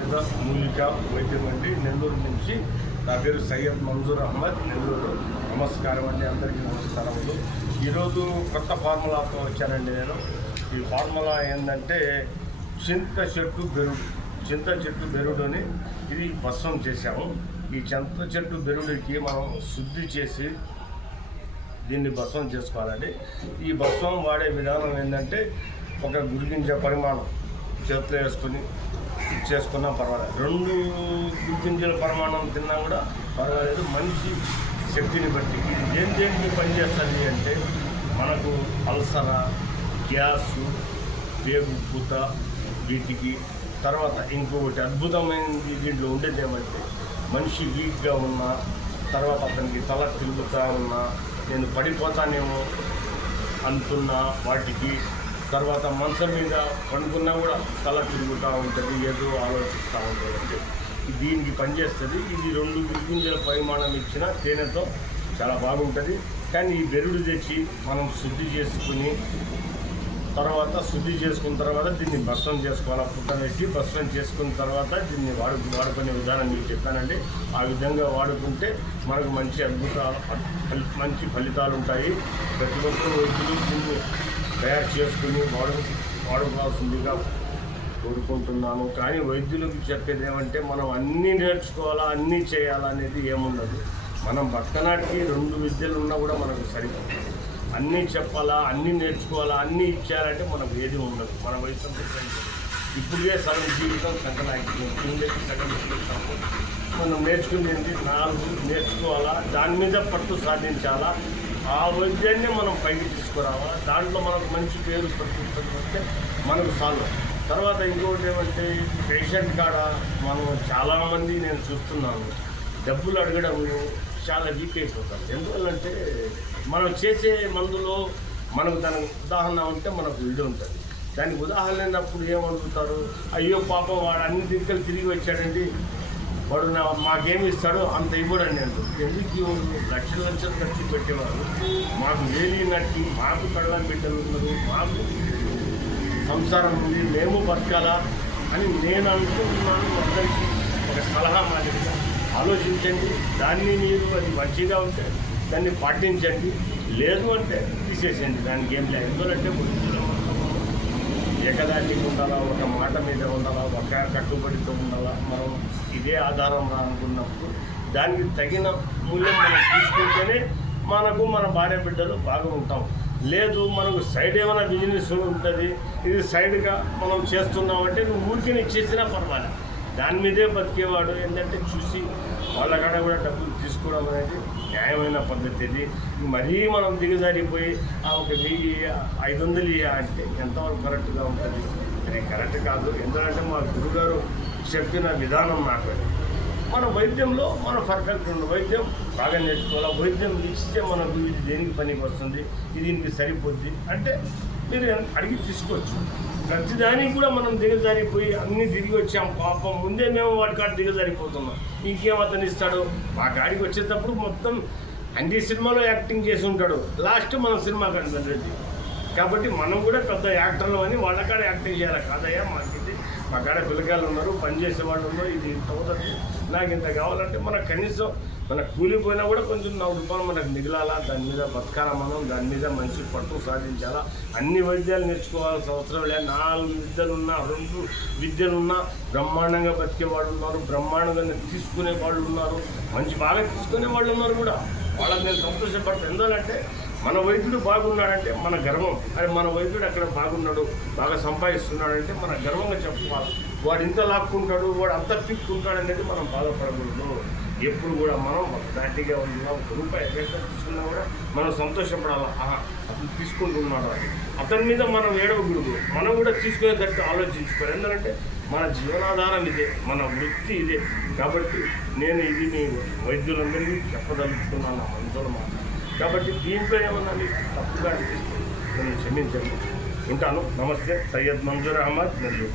మూలిక వైద్యం అండి, నెల్లూరు నుంచి. నా పేరు సయ్యద్ మంజూర్ అహ్మద్, నెల్లూరు. నమస్కారం అండి, అందరికీ నమస్కారములు. ఈరోజు కొత్త ఫార్ములాతో వచ్చానండి నేను. ఈ ఫార్ములా ఏంటంటే చింత చెట్టు బెరుడుని ఇది భస్మం చేశాము. ఈ చింత చెట్టు బెరుడికి మనం శుద్ధి చేసి దీన్ని భస్మం చేసుకోవాలండి. ఈ భస్మం వాడే విధానం ఏంటంటే ఒక గురిగింజ పరిమాణం చేతిలో వేసుకొని చేసుకున్నా పర్వాలేదు, 2 గురిగింజల పరిమాణం తిన్నా కూడా పర్వాలేదు. మనిషి శక్తిని బట్టి ఇది దేనికి పనిచేస్తుంది అంటే మనకు అల్సర, గ్యాసు, పేగు పూత వీటికి. తర్వాత ఇంకొకటి అద్భుతమైనది దీంట్లో ఉండేది ఏమంటే మనిషి వీక్గా ఉన్నా, తర్వాత అతనికి తల తిరుగుతూ ఉన్నా, నేను పడిపోతానేమో అంటున్నా వాటికి, తర్వాత మంచం మీద పండుకున్నా కూడా తల తిరుగుతూ ఉంటుంది, ఏదో ఆలోచిస్తూ ఉంటుంది. దీనికి పనిచేస్తుంది. ఇది 2 గురిగింజల పరిమాణం ఇచ్చిన తేనెతో చాలా బాగుంటుంది. కానీ ఈ బెరుడు తెచ్చి మనం శుద్ధి చేసుకున్న తర్వాత దీన్ని భస్మం చేసుకోవాలి. పుట్ట వేసి భస్మం చేసుకున్న తర్వాత దీన్ని వాడుకునే విధానం మీకు చెప్పానండి. ఆ విధంగా వాడుకుంటే మనకు మంచి ఫలితాలు ఉంటాయి. ప్రతి ఒక్కరు వైద్యులు దీన్ని తయారు చేసుకుని వాడుకోవాల్సిందిగా కోరుకుంటున్నాను. కానీ వైద్యులకు చెప్పేది ఏమంటే మనం అన్నీ నేర్చుకోవాలా, అన్నీ చేయాలా అనేది ఏముండదు. మనం భరతనాట్యకి 2 విద్యలు ఉన్నా కూడా మనకు సరిపోతుంది. అన్నీ చెప్పాలా, అన్నీ నేర్చుకోవాలా, అన్నీ ఇచ్చారంటే మనకు ఏది ఉండదు. మన వయసు ఇప్పుడే సగం జీవితం సగం జీవితం మనం నేర్చుకునేది 4 నేర్చుకోవాలా, దాని మీద పట్టు సాధించాలా, ఆ వైద్యాన్ని మనం పైకి తీసుకురావాలా. దాంట్లో మనకు మంచి పేరు ప్రతిష్టంటే మనకు చాలు. తర్వాత ఇంకొకటి ఏమంటే పేషెంట్ కాడ మనం చాలామంది నేను చూస్తున్నాను డబ్బులు అడగడం చాలా వీక్ అయిపోతారు. ఎందువల్లంటే మనం చేసే మందులో మనకు దానికి ఉదాహరణ ఉంటే మనకు ఇది ఉంటుంది. దానికి ఉదాహరణ లేనప్పుడు ఏమడుగుతారు, అయ్యో పాపం వాడు అన్ని దిక్కులు తిరిగి వచ్చాడండి, వాడు మాకేమి ఇస్తాడో అంత ఇవ్వడండి అంటూ. ఎందుకు లక్షలు ఖర్చు పెట్టేవారు, మాకు వేలినట్టు, మాకు కళ్ళ బిడ్డలు ఉన్నారు, మాకు సంసారం ఉంది, మేము బతకాలా అని నేను అనుకుంటున్నాను. అందరికీ ఒక సలహా మాదిరిగా ఆలోచించండి. దాన్ని మీరు అది మంచిగా ఉంటే దాన్ని పాటించండి, లేదు అంటే తీసేసేయండి. దానికి ఏం లేదు. ఎందుకంటే ఏకదాటికి ఉండాలా, ఒక మాట మీద ఉండాలా, ఒక కట్టుబడితో ఉండాలా. మనం ఇదే ఆధారం అనుకున్నప్పుడు దానికి తగిన మూల్యం మనం తీసుకుంటేనే మనకు మన భార్య బిడ్డలు బాగా ఉంటాం. లేదు మనకు సైడ్ ఏమైనా బిజినెస్ ఉంటుంది, ఇది సైడ్గా మనం చేస్తున్నామంటే నువ్వు ఊరికి ఇచ్చేసినా పర్వాలేదు. దాని మీదే బతికేవాడు ఏంటంటే చూసి వాళ్ళ కాడ కూడా డబ్బులు తీసుకోవడం అనేది న్యాయమైన పద్ధతి. ఇది మరీ మనం దిగజారిపోయి ఒక 1000-500 అంటే ఎంతవరకు కరెక్ట్గా ఉంటుంది? అది కరెక్ట్ కాదు. ఎందుకంటే మా గురుగారు చెప్పిన విధానం నాకు మన వైద్యంలో మనం పర్ఫెక్ట్ ఉండు. వైద్యం బాగా నేర్చుకోవాలి. వైద్యం ఇస్తే మనకు ఇది దేనికి పనికి వస్తుంది, ఇది దీనికి సరిపోద్ది అంటే మీరు అడిగి తీసుకోవచ్చు. ప్రతిదానికి కూడా మనం దిగజారిపోయి అన్నీ తిరిగి వచ్చాం. పాపం ముందే మేము వాడి కాడ దిగజారిపోతున్నాం. ఇంకేం అతను ఇస్తాడు? మా కాడికి వచ్చేటప్పుడు మొత్తం అన్ని సినిమాలో యాక్టింగ్ చేసి ఉంటాడు, లాస్ట్ మన సినిమా కనిపెట్టండి. కాబట్టి మనం కూడా పెద్ద యాక్టర్లు అని వాళ్ళ కాడ యాక్టింగ్ చేయాలి. కాదయ్యా మాకిది, మా కాడ పిల్లకాయలు ఉన్నారు, పనిచేసే వాళ్ళు ఉన్నారు, ఇది ఇంత అవుతుంది, నాకు ఇంత కావాలంటే మనకు కనీసం మన కూలిపోయినా కూడా కొంచెం 4 రూపాయలు మనకు మిగిలాలా, దాని మీద బతకాలా, మనం దాని మీద మంచి పట్టు సాధించాలా. అన్ని వైద్యాలు నేర్చుకోవాల్సిన అవసరం లేదు. 4 విద్యలున్నా, 2 విద్యలున్నా బ్రహ్మాండంగా బతికే వాళ్ళు ఉన్నారు, బ్రహ్మాండంగా తీసుకునే వాళ్ళు ఉన్నారు, మంచి బాగా తీసుకునే వాళ్ళు ఉన్నారు కూడా. వాళ్ళకి నేను సంతోషపడతాను. ఎందుకంటే మన వైద్యుడు బాగున్నాడంటే మన గర్వం. అది మన వైద్యుడు అక్కడ బాగున్నాడు, బాగా సంపాదిస్తున్నాడంటే మన గర్వంగా చెప్పుకోవాలి. వాడు ఇంత లాక్కుంటాడు, వాడు అంత పిక్కుంటాడు అనేది మనం బాధపడకూడదు. ఎప్పుడు కూడా మనం దాటిగా ఉన్నా, 1 రూపాయి ఎక్కడ తీసుకున్నా కూడా మనం సంతోషపడాలి. అతను తీసుకుంటున్నాడు అని అతని మీద మనం ఏడవకూడదు. మనం కూడా తీసుకునేటట్టు ఆలోచించుకోవాలి. ఎందుకంటే మన జీవనాధారం ఇదే, మన వృత్తి ఇదే. కాబట్టి నేను ఇది మీ వైద్యులందరికీ చెప్పదలుచుకున్నాను, మందులు మాట. కాబట్టి దీంట్లో ఏమన్నా మీకు తప్పుగా అనిపిస్తుంది నేను క్షమించండి. ఉంటాను. నమస్తే. సయ్యద్ మంజూర్ అహ్మద్, నెల్లూరు.